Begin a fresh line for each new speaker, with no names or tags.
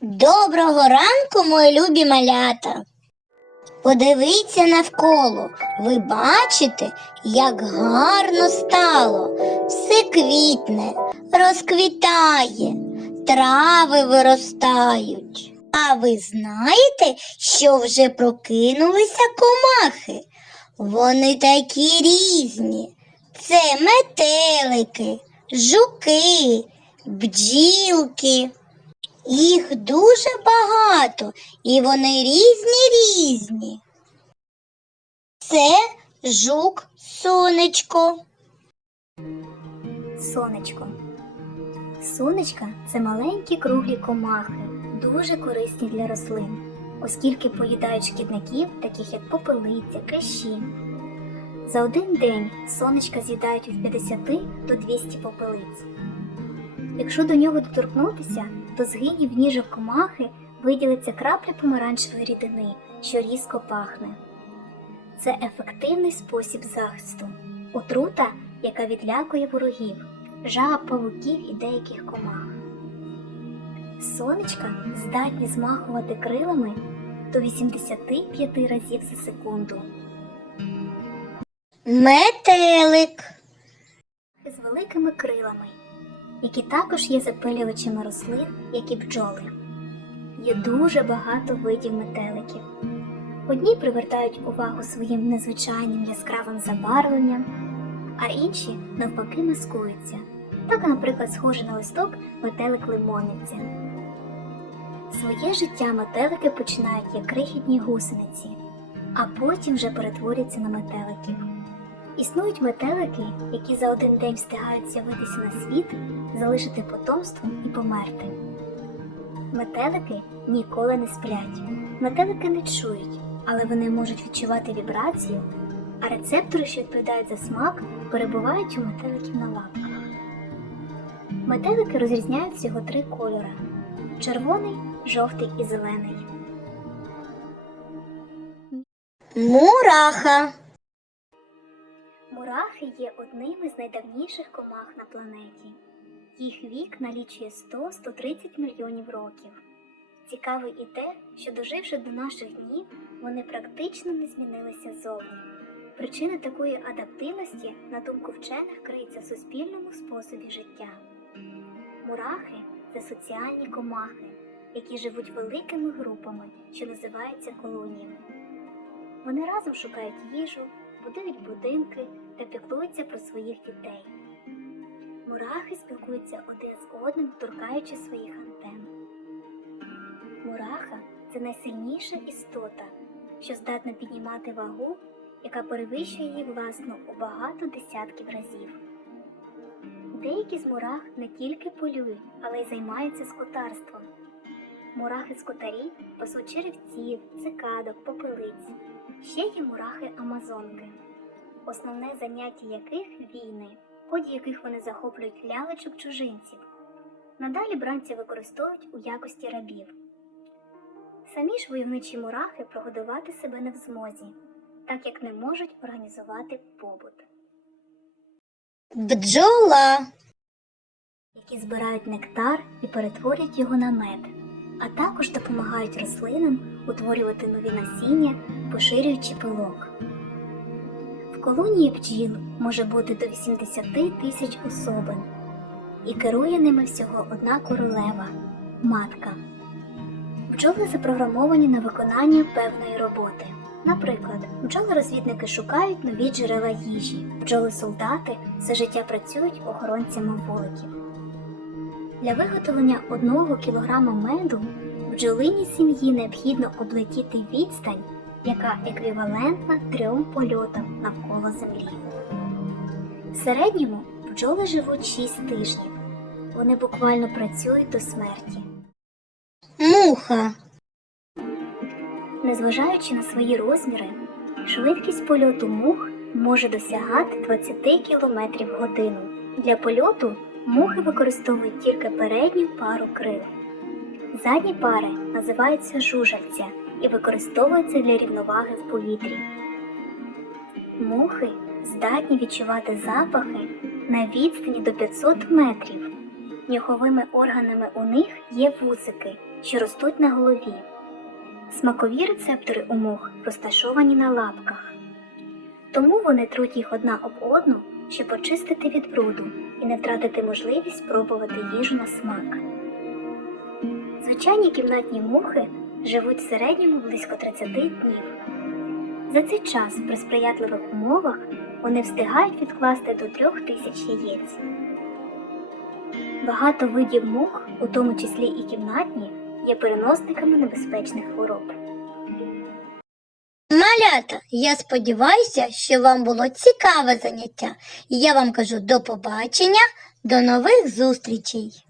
Доброго ранку, мої любі малята. Подивіться навколо. Ви бачите, як гарно стало. Все квітне, розквітає, трави виростають. А ви знаєте, що вже прокинулися комахи? Вони такі різні. Це метелики, жуки, бджілки. Їх дуже багато, і вони різні різні. Це жук сонечко.
Сонечко. Сонечка це маленькі круглі комахи, дуже корисні для рослин, оскільки поїдають шкідників, таких як попелиця, кащі. За один день сонечка з'їдають від 50 до 200 попелиць. Якщо до нього доторкнутися, то з гинів ніжок комахи виділиться крапля помаранчевої рідини, що різко пахне. Це ефективний спосіб захисту, отрута, яка відлякує ворогів, жаб, павуків і деяких комах. Сонечка здатні змахувати крилами до 85 разів за секунду.
Метелик.
з великими крилами, які також є запилювачами рослин, як і бджоли. Є дуже багато видів метеликів. Одні привертають увагу своїм незвичайним яскравим забарвленням, а інші навпаки маскуються. Так, наприклад, схожий на листок метелик лимонниця. Своє життя метелики починають як крихітні гусениці, а потім вже перетворюються на метеликів. Існують метелики, які за один день встигають з'явитися на світ, залишити потомство і померти. Метелики ніколи не сплять. Метелики не чують, але вони можуть відчувати вібрацію, а рецептори, що відповідають за смак, перебувають у метеликів на лапках. Метелики розрізняють всього три кольори: червоний, жовтий і зелений.
Мураха.
Мурахи є одним із найдавніших комах на планеті. Їх вік налічує 100-130 мільйонів років. Цікаво і те, що доживши до наших днів, вони практично не змінилися зовні. Причина такої адаптивності, на думку вчених, криється в суспільному способі життя. Мурахи це соціальні комахи, які живуть великими групами, що називаються колоніями. Вони разом шукають їжу, будують будинки та піклуються про своїх дітей. Мурахи спілкуються один з одним, торкаючи своїх антен. Мураха це найсильніша істота, що здатна піднімати вагу, яка перевищує її власну у багато десятків разів. Деякі з мурах не тільки полюють, але й займаються скотарством. Мурахи-скотарі пасуть черевців, цикадок, попелиць. Ще є мурахи-амазонки, основне заняття яких війни, в ході яких вони захоплюють лялечок чужинців. Надалі бранці використовують у якості рабів. Самі ж войовничі мурахи прогодувати себе не в змозі, так як не можуть організувати побут,
Бджола.
які збирають нектар і перетворюють його на мед, а також допомагають рослинам утворювати нові насіння, поширюючи пилок. Колонії бджіл може бути до 80 тисяч особин, і керує ними всього одна королева матка. Бджоли запрограмовані на виконання певної роботи. Наприклад, бджоли-розвідники шукають нові джерела їжі, бджоли-солдати все життя працюють охоронцями вуликів. Для виготовлення одного кілограма меду бджолиній сім'ї необхідно облетіти відстань, яка еквівалентна трьом польотам навколо землі. В середньому бджоли живуть 6 тижнів. Вони буквально працюють до смерті.
Муха.
Незважаючи на свої розміри, швидкість польоту мух може досягати 20 км в годину. Для польоту мухи використовують тільки передню пару крил. Задні пари називаються жужельця і використовуються для рівноваги в повітрі. Мухи здатні відчувати запахи на відстані до 500 метрів. Нюховими органами у них є вусики, що ростуть на голові. Смакові рецептори у мух розташовані на лапках. Тому вони труть їх одна об одну, щоб очистити від бруду і не втратити можливість спробувати їжу на смак. Звичайні кімнатні мухи живуть в середньому близько 30 днів. За цей час при сприятливих умовах вони встигають відкласти до трьох тисяч яєць. Багато видів мух, у тому числі і кімнатні, є переносниками небезпечних хвороб.
Малята, я сподіваюся, що вам було цікаве заняття. І я вам кажу до побачення, до нових зустрічей.